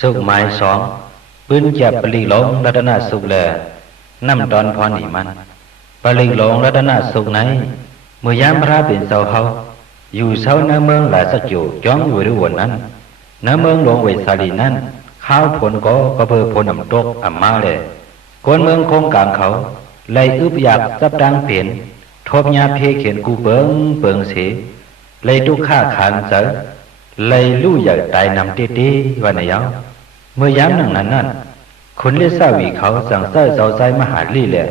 สุขหมายสองปืนจับปลีหลงรัตนาสุขแลน้ำดอนพรนี่มันปลีหลงรัตนาสุขไหนเมื่อยามพระเป็นเสาเฮาอยู่เสาเนื้อเมืองหลายสักอยู่จ้องอยู่ด้วยวันนั้นเนื้อเมืองหลวงเวสาลีนั้นข้าวผลก็ก็เพือผลนำตกอ่ำมาเลยคนเมืองคงกลางเขาไล่อึบอยากจับดังเปลี่ยนทบยาเพเขียนกูเปิงเปิงเสีไล่ทุกข้าขานเส lầy lu giờ đại nằm tê tê và này áo mưa dám nằng nắn nắn khốn lê sao vì เขาสั่งเศร้าเจ้าใจมหาลีแหละ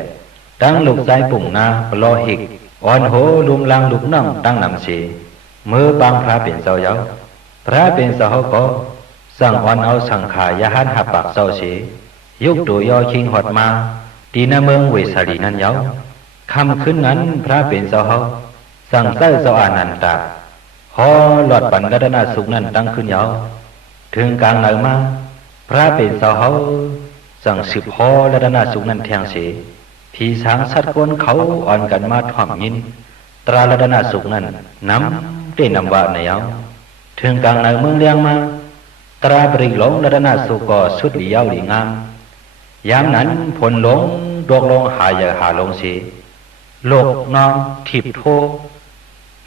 ตั้งลูกใจปุ่งนาปลอหิกอ่อนโหลุมลังลูกน้องตั้งนำเสีเมื่อบางพระเป็นเจ้าเย้าพระเป็นเจ้าก็สั่งอ่อนเอาสังขายาหันหับปากเจ้าสียกตัวยอคิงหอดมาตีนาเมืองเวสาลีนั้นเย้าคำขึ้นนั้นพระเป็นเจ้าสั่งเศร้าเจ้าอานันตา พอหลอดปันรัตนาสุขนั้นตั้งขึ้นยาวถึงกลางหนังมาพระเป็นสาวเฮาสั่งสืบพอรัตนาสุขนั้นแทงเสีผีสางสัตว์กวนเขาอ่อนกันมาถ่อมยิน ตรารัตนาสุขนั้นน้ำได้นำว่าในยาวถึงกลางหนังเมืองเลี้ยงมาตราบริหลงรัตนาสุขก็สุดหลียาวหลีงามยามนั้นผลหลงดวกลงหายหาลงเสีโลกนองทิบโท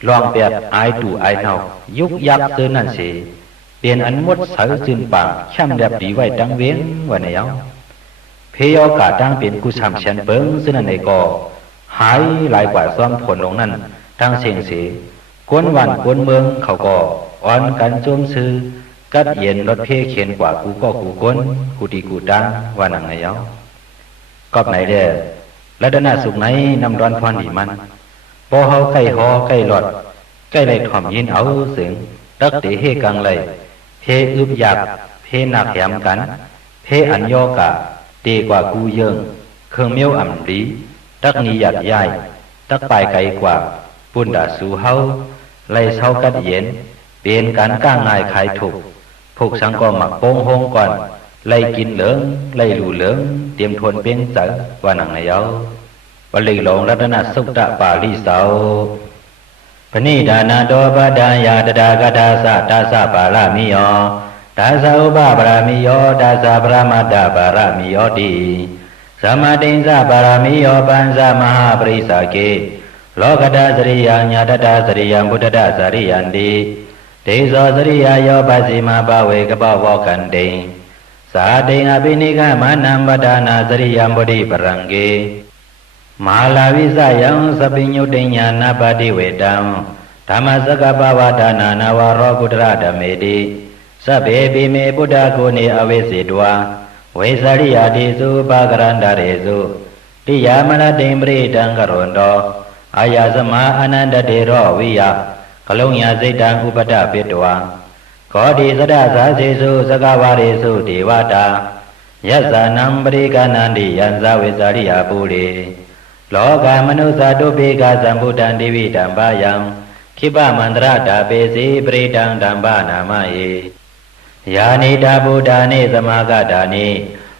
ลองแบบไอดูอายเท่ายุกยักเตือนนั่นสิเปลี่ยนอันมดเสือจืนปากช่ำแบบปีไว้ดังเว้งวันเนวเพยอกาดังเป็นกูชามเชนเบิ้งซึ่งนั่นในก่อหายหลายกว่าซ้อมผลลงนั่นทางเสียงเสียกวนวันกวนเมืองเขาก่ออ่อนกันโจมซื้อกัดเย็นรถเพ่เขียนกว่ากูก็กูก้นกูดีกูดังว่านังไงเยาก็ไหนเด้อและด้านหน้าสุกไหนนำร้อนพรดีมัน พอเฮาใกล้หอใกล้หลอดใกล้ไหลถ่อมยินเอาเสียงรักเตเฮกังไหลเพอึบหยักเพหนักแหมกัน เพอันยอกะเตกว่ากูเยิงเครื่องเมียวอ่ำดีตักนีหยัดย่ายตักปลายไกลกว่า ปุ่นดาสูเฮาไล่เศร้ากัดเย็น เปลี่ยนการก้างงายขายถูกผูกสังก็หมักโป้งโฮงก่อน ไล่กินเหลืองไล่หลูเหลืองเตรียมทวนเป็นเสือว่าหนังนายาตดา လိလုံလတ္တနသုတ်တပါဠိစာဩပဏိဒါနတောပဒံယာတတာကထာသတာသပါဠမိယောဒါဇဥပပါရမီယောဒါဇပရမတ္တပါရမီယောတိသမတိဉ္စပါရမီယောပန္စမဟာပရိစ္ဆကေလောကတသရိယညာတတသရိယဘုဒ္ဓတသရိယံတိဒေဇောသရိယယောပစီမဘဝေကပဝောကန္တိံသာတေငါပိနိကမနံပဒါနာသရိယံဗုဒ္ဓိပရံကေ မဟာလာဝိဇယံသပိညုတ္တညာနာပါတိဝေတံဓမ္မစကပဝဒနာနဝရောကုတရဓမေတိသဗ္ဗေပိမေပုဒ္ဓကိုနေအဝိစေတဝါဝေဇရိယာတိစုပါကရန္တရေစုတိယမနတိံပရိတံကရွန်တောအာယသမအာနန္တတေရောဝိယကလုံညာစိတ်တံဥပဒပိတဝါခောတိသဒ္ဒသာစေစုသကဝရေစုဒေဝတာယသနံပရိကနန္တိယံဇဝေဇရိယာပုရိ လောကမနုဿတုပိကသံဗုဒ္ဓံတိဝိတံပါယံခိပမန္တရတာပေစီပရိတံဓမ္မနာမယေယာနိတာဗုဒ္ဓာနိသမဂတာနိ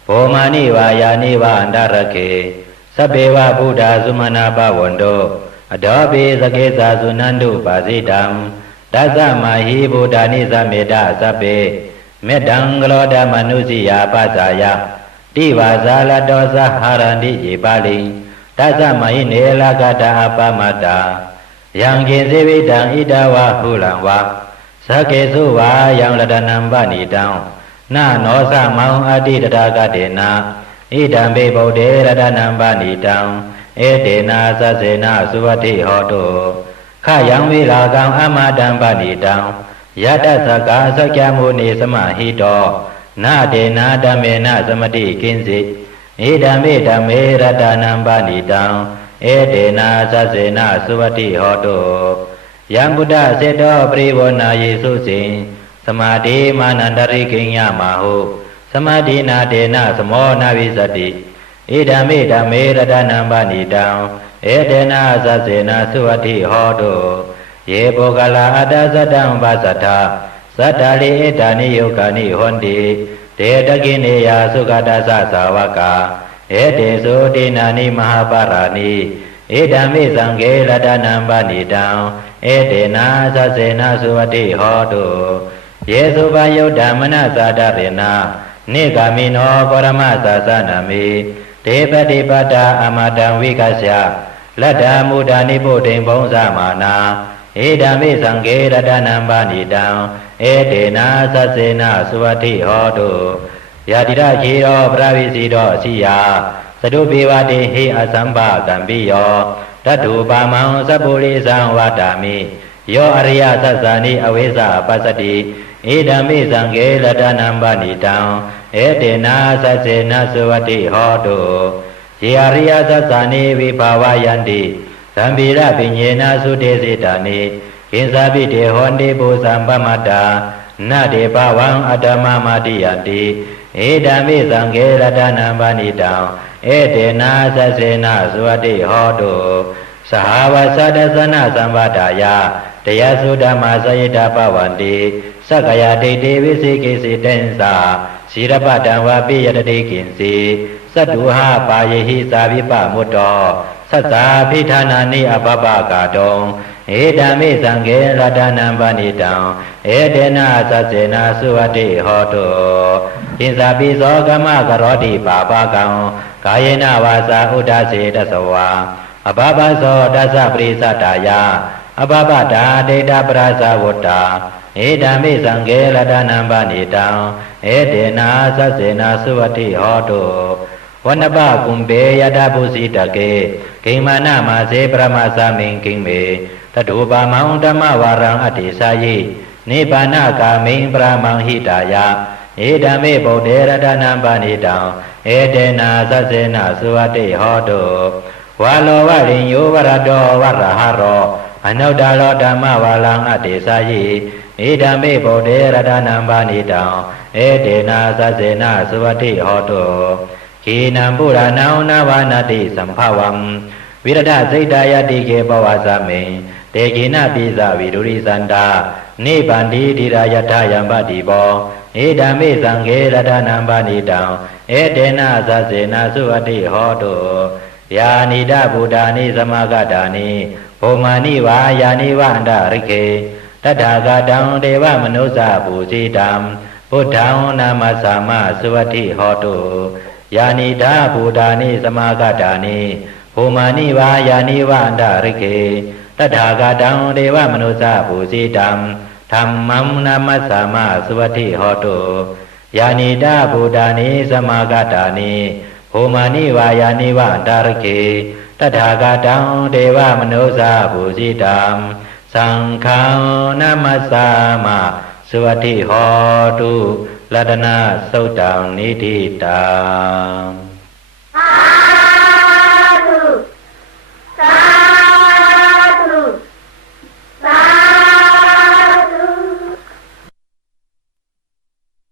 ဘောမာနိဝါယာနိဝအန္တရကေသဗ္ဗေဝဗုဒ္ဓသုမနာပဝန္တောအဒောပိသကေသာသုနန္တုပါစိတံတသမဟိဗုဒ္ဓာနိသမေတ္တသဗ္ဗေမေတ္တံကလောဓမနုစီယာပဇာယတိဝါဇာလတောသဟာရန္တိဧပါလိ တသမဟိနေလကတာအပမတာယံကေစေဝိတံဣဒဝဟုလံဝါသကေသုဝါယံလတနံပဏိတံနာနောသမောင်အတိတရာကတေနာဣဒံဘေဗုဒ္ဓေရတနံပဏိတံဧတေနာသစေနာသုဝတိဟောတုခယံဝိလာကံအမတံပဏိတံယတသကာသက္ကမုနေသမဟိတောနာတေနာဓမ္မေနသမတိကိဉ္စိ ဧဓမ္မေဓမ္မေရတနံပဏိတံဧတေနာသစေနသုဝတိဟောတုယံဗုဒ္ဓစေတောပရိဘောနာယေစုစဉ်သမာဓိမာနန္တရိကိညမဟုသမာဓိနာတေနသမောနာဝိသတိဣဒံမေဓမ္မေရတနံပဏိတံဧတေနာသစေနသုဝတိဟောတုယေဘောကလာအတ္တဇတံပါသတ္ထသတ္တလိဧတာနိယောဂာနိဟောတိ တေတကိနေယသုခတသသာဝကဧတေသောတေနာနိမဟာပါရာနိဧတံမိသံဃေရတနံပဏိတံဧတေနာသစေနာသုဝတိဟောတုယေသုဘယုတ်ဓမ္မနသာဒရေနာနေဂာမိနောပရမသာသနာမိဒေပတိပတ္တာအမတံဝိကသယလတ္တမုဒာနိဗုဒ္ဓိံဘုံဇမာနာ ဧဓမ္မိသံဃေရတနံပါဏိတံဧတေနာသစေနာသုဝတိဟောတုယာတိရခေရောပရဝိစီတော်အစီယသတုပေဝတိဟိအသံပါကံပိယောတတုပါမံသဗ္ဗုရိသံဝတ္တာမိယောအရိယသစ္စာနိအဝိဇ္ဇပစ္စတိဧဓမ္မိသံဃေရတနံပါဏိတံဧတေနာသစေနာသုဝတိဟောတုယေအရိယသစ္စာနိဝိဘာဝယန္တိ သံဗေရပညေနာသုတေစေတာနိကိဉ္စာပိတေဟောတိပုသံပမတ္တာနတေဘဝံအတ္တမမတိယတိဧဓမ္မိသံဃေရတနံပါဏိတံဧတေနာသစေနာသုဝတိဟောတုသဟာဝသတ္တသနသံပါတာယတရားစုဓမ္မသယတပဝန္တိသက္ကယဒိဋ္ဌိဝိသိကိစေတင်္စာဇိရပတံဝပိယတတိကိဉ္စီသတ္တုဟပါယေဟိသာဝိပမုတ္တော သတ္တာဖိဌာနာနိအပပကာတုံဧတံမိသံဃေရတနံပဏိတံဧတေနသစေနာသုဝတိဟောတုဣဇာပိသောကမကရောတိပါပကံကာယေနဝါစာဥဒ္ဒစေတသဝါအဘဘသောတသပရိသတာယအဘဘတာဒိဋ္ဌပရဇဝတ္တာဧတံမိသံဃေရတနံပဏိတံဧတေနာသစေနာသုဝတိဟောတု ဝနပကုံပေယတပုစီတကေဂိမာနမဇေပရမသမိန်ကိမေတတုပါမံဓမ္မဝါရံအတ္တိစာယိနိဗ္ဗာနကာမိန်ပရမံဟိတာယဧဓမ္မေဗုဒ္ဓေရတနံပဏိတံဧတေနာသစေနာသုဝတိဟောတုဝါလောဝရိညောဝရတောဝရဟရောအနုတ္တလောဓမ္မဝါလံအတ္တိစာယိဧဓမ္မေဗုဒ္ဓေရတနံပါဏိတံဧတေနာသစေနာသုဝတိဟောတုခေ နံပုရဏံနဝနတိသံဖဝံဝိရဒစိတ်တယတိကေဘဝသမေတေကိနပိဇဝိဒုရိသန္တာနိဗ္ဗန္တိတိရာယထယံပတိဘောဧဓမ္မေသံဃေရတနံပါဏိတံဧတေနာသစေနာသုဝတိဟောတုယာနိဒဗုဒ္ဓာနိသမဂတာနိဘောမာနိဝါယာနိဝန္တရိခေတထာဂတံဒေဝမနုဿဘူဇိတံဘုဒ္ဓံနာမသမသုဝတိဟောတု ယာနိဒဗုဒ္ဓာနိသမဂတာနိဘောမာနိဝါယာနိဝန္တရိခေတထာဂတံဒေဝမနုဿဘူဇိတံဓမ္မံနာမသမသုဝတိဟောတုယာနိဒဗုဒ္ဓာနိသမဂတာနိဟောမာနိဝါယာနိဝတာရကေတထာဂတံဒေဝမနုဿဘူဇိတံသံဃံနမသမသုဝတိဟောတု လတနာသုတ်တံနိတိတံ